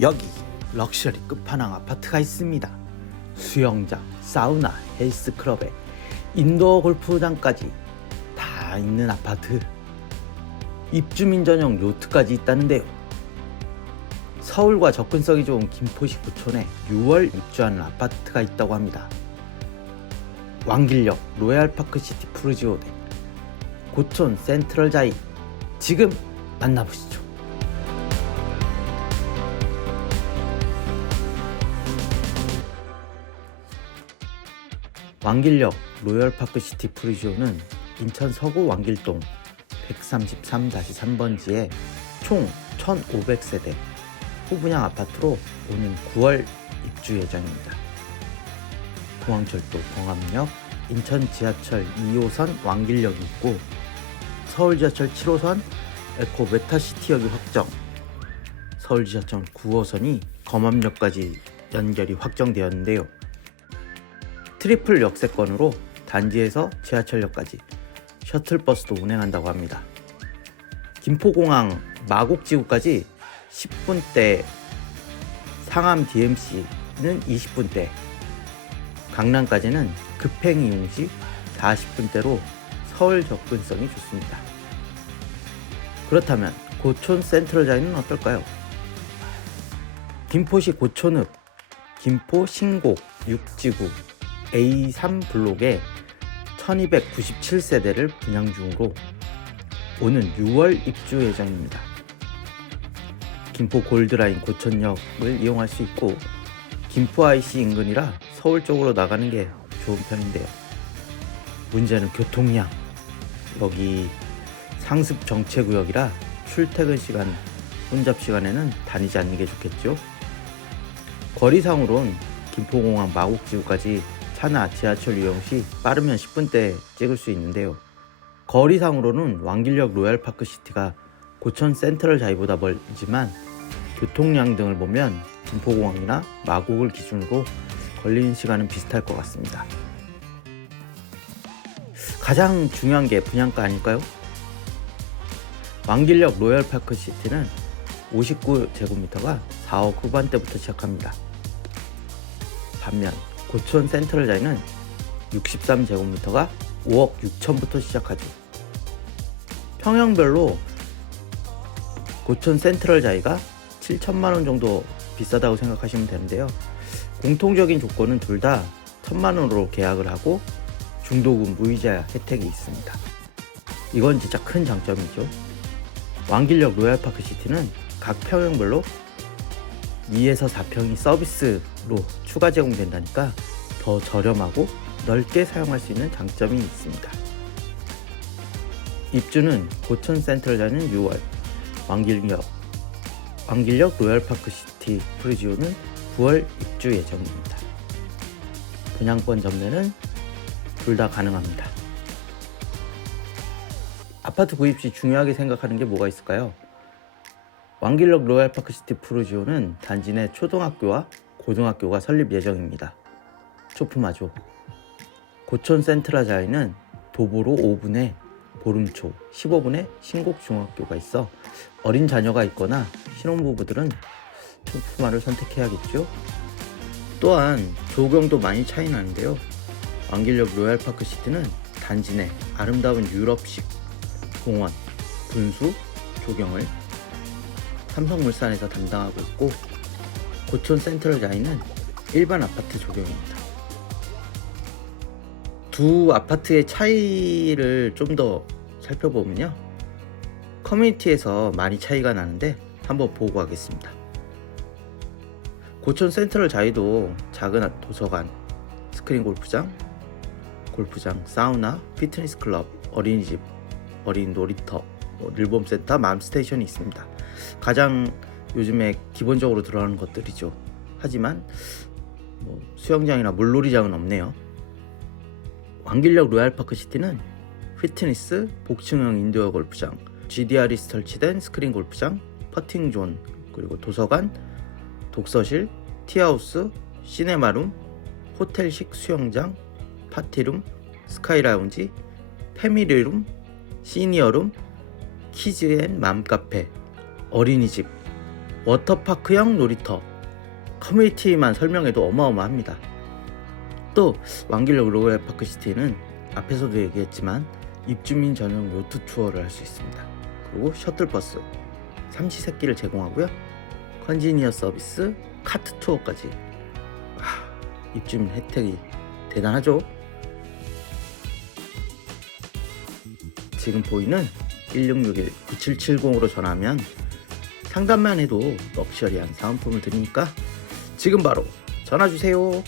여기 럭셔리 끝판왕 아파트가 있습니다. 수영장, 사우나, 헬스클럽에 인도어 골프장까지 다 있는 아파트. 입주민 전용 요트까지 있다는데요. 서울과 접근성이 좋은 김포시 구촌에 6월 입주하는 아파트가 있다고 합니다. 왕길역 로얄파크 시티 푸르지오대 고촌 센트럴 자이 지금 만나보시죠. 왕길역 로열파크 시티 프리지오는 인천 서구 왕길동 133-3번지에 총 1,500세대 후분양 아파트로 오는 9월 입주 예정입니다. 공항철도 봉암역, 인천 지하철 2호선 왕길역이 있고 서울 지하철 7호선 에코 메타시티역이 확정, 서울 지하철 9호선이 검암역까지 연결이 확정되었는데요. 트리플 역세권으로 단지에서 지하철역까지 셔틀버스도 운행한다고 합니다. 김포공항 마곡지구까지 10분대, 상암 DMC는 20분대, 강남까지는 급행 이용 시 40분대로 서울 접근성이 좋습니다. 그렇다면 고촌 센트럴자이는 어떨까요? 김포시 고촌읍, 김포 신곡 6지구 A3 블록에 1297세대를 분양 중으로 오는 6월 입주 예정입니다. 김포 골드라인 고천역을 이용할 수 있고 김포 IC 인근이라 서울 쪽으로 나가는 게 좋은 편인데요. 문제는 교통량. 여기 상습 정체 구역이라 출퇴근 시간, 혼잡 시간에는 다니지 않는 게 좋겠죠. 거리상으론 김포공항 마곡지구까지 차나 지하철 이용 시 빠르면 10분대 찍을 수 있는데요. 거리상으로는 왕길역 로얄파크 시티가 고천 센트럴 자이보다 멀지만 교통량 등을 보면 김포공항이나 마곡을 기준으로 걸리는 시간은 비슷할 것 같습니다. 가장 중요한 게 분양가 아닐까요? 왕길역 로얄파크 시티는 59제곱미터가 4억 후반대부터 시작합니다. 반면 고촌 센트럴 자이는 63제곱미터가 5억 6천부터 시작하죠. 평형별로 고촌 센트럴 자이가 7천만 원 정도 비싸다고 생각하시면 되는데요. 공통적인 조건은 둘 다 천만 원으로 계약을 하고 중도금 무이자 혜택이 있습니다. 이건 진짜 큰 장점이죠. 왕길역 로얄파크 시티는 각 평형별로 2에서 4평이 서비스로 추가 제공된다니까 더 저렴하고 넓게 사용할 수 있는 장점이 있습니다. 입주는 고천 센트럴자는 6월, 왕길역, 왕길역 로얄파크 시티 프리지오는 9월 입주 예정입니다. 분양권 전매는 둘 다 가능합니다. 아파트 구입 시 중요하게 생각하는 게 뭐가 있을까요? 왕길역 로얄파크시티 프루지오는 단지 내 초등학교와 고등학교가 설립 예정입니다. 초품화죠. 고촌 센트라자이는 도보로 5분에 보름초, 15분에 신곡중학교가 있어 어린 자녀가 있거나 신혼부부들은 초품화를 선택해야겠죠. 또한 조경도 많이 차이 나는데요. 왕길역 로얄파크 시티는 단지 내 아름다운 유럽식 공원, 분수, 조경을 삼성물산에서 담당하고 있고 고촌 센트럴 자이는 일반 아파트 조경입니다. 두 아파트의 차이를 좀 더 살펴보면요. 커뮤니티에서 많이 차이가 나는데 한번 보고 가겠습니다. 고촌 센트럴 자이도 작은 도서관, 스크린 골프장, 골프장, 사우나, 피트니스 클럽, 어린이집, 어린 놀이터, 뭐 늘봄센터, 맘스테이션이 있습니다. 가장 요즘에 기본적으로 들어가는 것들이죠. 하지만 뭐 수영장이나 물놀이장은 없네요. 왕길역 로얄파크 시티는 피트니스, 복층형 인도어 골프장, GDR이 설치된 스크린 골프장, 퍼팅 존, 그리고 도서관, 독서실, 티하우스, 시네마룸, 호텔식 수영장, 파티룸, 스카이라운지, 패밀리룸, 시니어룸, 키즈앤 맘카페, 어린이집, 워터파크형 놀이터 커뮤니티만 설명해도 어마어마합니다. 또 왕길역 로얄파크시티는 앞에서도 얘기했지만 입주민 전용 요트 투어를 할 수 있습니다. 그리고 셔틀버스, 삼시세끼를 제공하고요. 컨지니어 서비스, 카트 투어까지. 하, 입주민 혜택이 대단하죠? 지금 보이는 1661-9770으로 전화하면 상담만 해도 럭셔리한 사은품을 드리니까 지금 바로 전화 주세요.